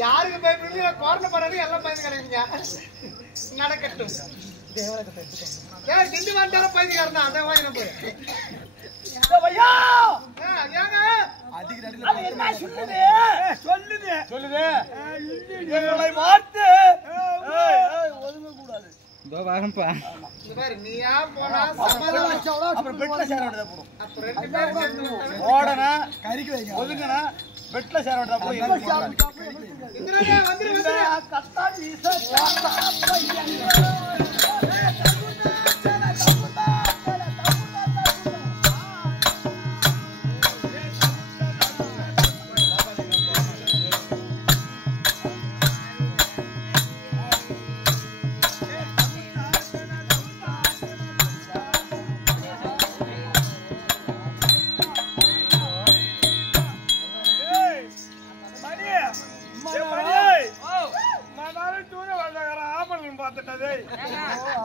யாருக்கு பயப்படுறீங்க? கோரண போறாரு எல்லாம் பயந்து கிடைக்குங்க. நடக்கட்டும். திண்டு வந்தாலும் பயந்துக்காரன் தான். அதான் வாங்கி போய் நீயா போனா ஒதுங்கனா பெட்ல சேர வேண்டாம் போய்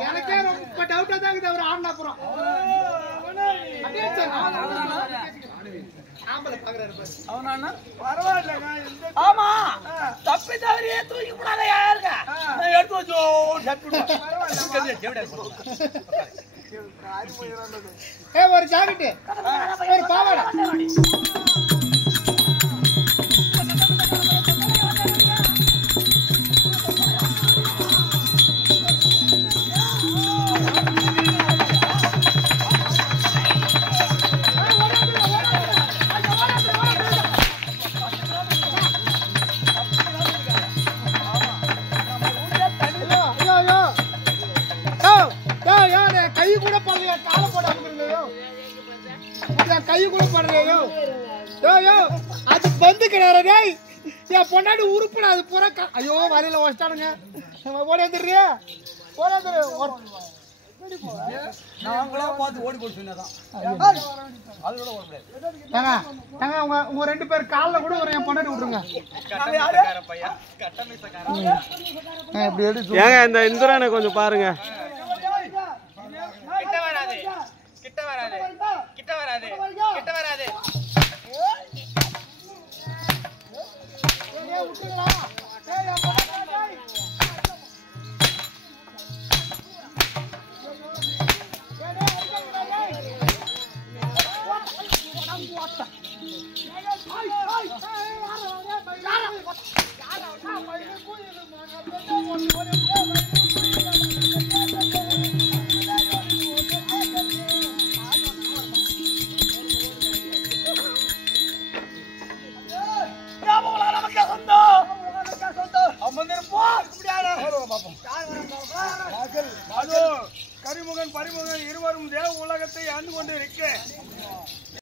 எனக்கே ரொம்ப டவுட்டா தான் இருக்குது. அவர் ஆடினா அப்புறம் ஆமா தப்பி தவறியே தூக்கி போடாத யாருங்க எடுத்து வச்சோ ஒரு ஜாக்கெட்டு ஒரு பாவாடை கை கூட படுறையோ அது பந்து கிடையாது. என் பொண்டாடி உறுப்புடா அது பூரா. ஐயோ வரையில வச்சிட்டானுங்க. ஓடி வந்துடுறியா? ஓடி வந்துரு. உங்க ரெண்டு பேர் காலில் கூட ஒரு என் பொண்டாடி விட்டுருங்க. ஏங்க இந்த இந்திரானை கொஞ்சம் பாருங்க. கிட்ட வராது கிட்ட வராது கிட்ட வராது. கரிமுகன் பரிமுகன் இருவரும் தேவ உலகத்தை ஆண்டு கொண்டு இருக்க